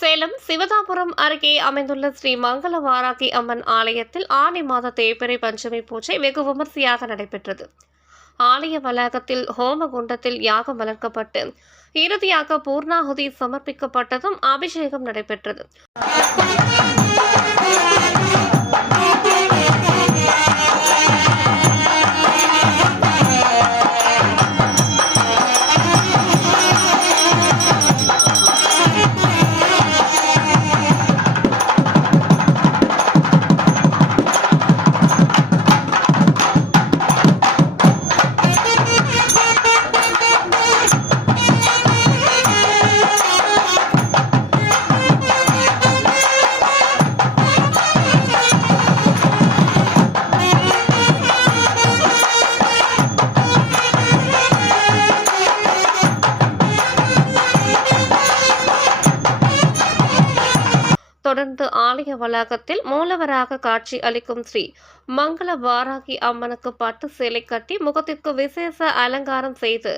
சேலம் சிவதாபுரம் அருகே அமைந்துள்ள ஸ்ரீ மங்கள வாராகி அம்மன் ஆலயத்தில் ஆனி மாத தேய்பிறை பஞ்சமி பூஜை வெகு விமர்சையாக நடைபெற்றது. ஆலய வளாகத்தில் ஹோம குண்டத்தில் யாகம் வளர்க்கப்பட்டு இறுதியாக பூர்ணாகுதி சமர்ப்பிக்கப்பட்டதும் அபிஷேகம் நடைபெற்றது. தொடர்ந்து ஆலய வளாகத்தில் மூலவராக காட்சி அளிக்கும் ஸ்ரீ மங்கள வாராகி அம்மனுக்கு பட்டு சேலை கட்டி முகத்திற்கு விசேஷ அலங்காரம் செய்து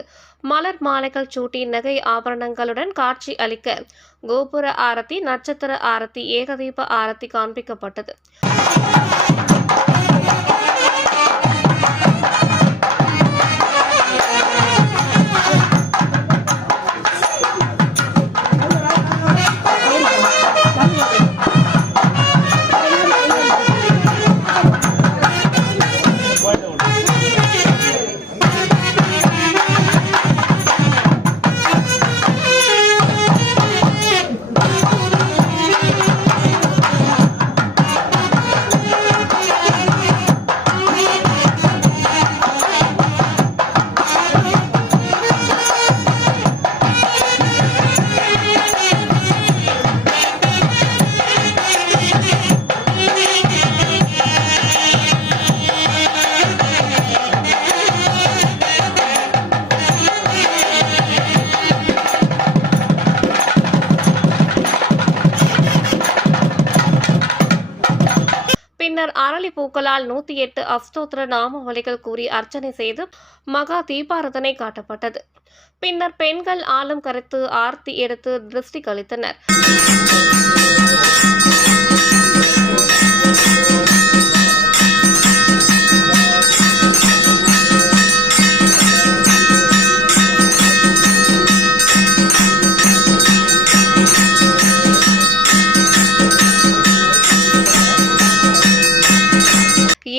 மலர் மாலைகள் சூட்டி நகை ஆபரணங்களுடன் காட்சி அளிக்க கோபுர ஆரத்தி, நட்சத்திர ஆரத்தி, ஏகதீப ஆரத்தி காண்பிக்கப்பட்டது. பின்னர் அரளி பூக்களால் 108 அஷ்டோத்திர நாமாவளிகள் கூறி அர்ச்சனை செய்து மகா தீபாரதனை காட்டப்பட்டது. பின்னர் பெண்கள் ஆலம் கரைத்து ஆர்த்தி எடுத்து திருஷ்டி கழித்தனர்.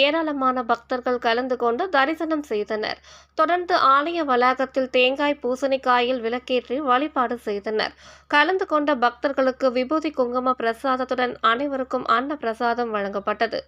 ஏராளமான பக்தர்கள் கலந்து கொண்டு தரிசனம் செய்தனர். தொடர்ந்து ஆலய வளாகத்தில் தேங்காய் பூசணிக்காயில் விளக்கேற்றி வழிபாடு செய்தனர். கலந்து கொண்ட பக்தர்களுக்கு விபூதி குங்கும பிரசாதத்துடன் அனைவருக்கும் அன்ன பிரசாதம் வழங்கப்பட்டது.